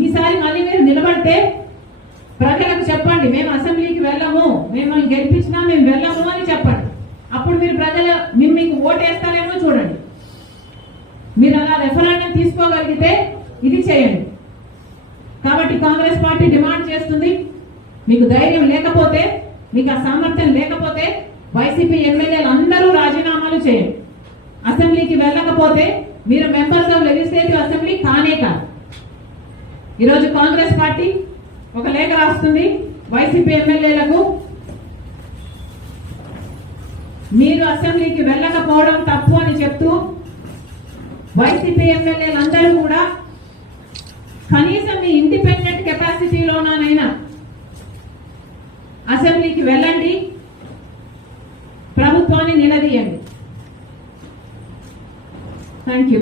ఈసారి మళ్ళీ మీరు నిలబడితే ప్రజలకు చెప్పండి, మేము అసెంబ్లీకి వెళ్ళము, మేము గెలిపించినా మేము వెళ్ళము అని చెప్పండి. అప్పుడు మీరు ప్రజలు మీకు ఓటేస్తారేమో చూడండి. మీరు అలా రెఫరెండం తీసుకోగలిగితే ఇది చేయండి. కాబట్టి కాంగ్రెస్ పార్టీ డిమాండ్ చేస్తుంది, మీకు ధైర్యం లేకపోతే, మీకు ఆ సామర్థ్యం లేకపోతే వైసీపీ ఎమ్మెల్యేలు అందరూ రాజీనామాలు చేయండి. అసెంబ్లీకి వెళ్ళకపోతే మీరు మెంబర్స్ ఆఫ్ లెజిస్లేటివ్ అసెంబ్లీ కానే కాదు. ఈరోజు కాంగ్రెస్ పార్టీ ఒక లేఖ రాస్తుంది వైసీపీ ఎమ్మెల్యేలకు, మీరు అసెంబ్లీకి వెళ్ళకపోవడం తప్పు అని చెప్తూ వైసీపీ ఎమ్మెల్యేలందరూ కూడా కనీసం మీ ఇండిపెండెంట్ కెపాసిటీలోనైనా అసెంబ్లీకి వెళ్ళండి, ప్రభుత్వాన్ని నిలదీయండి. Thank you.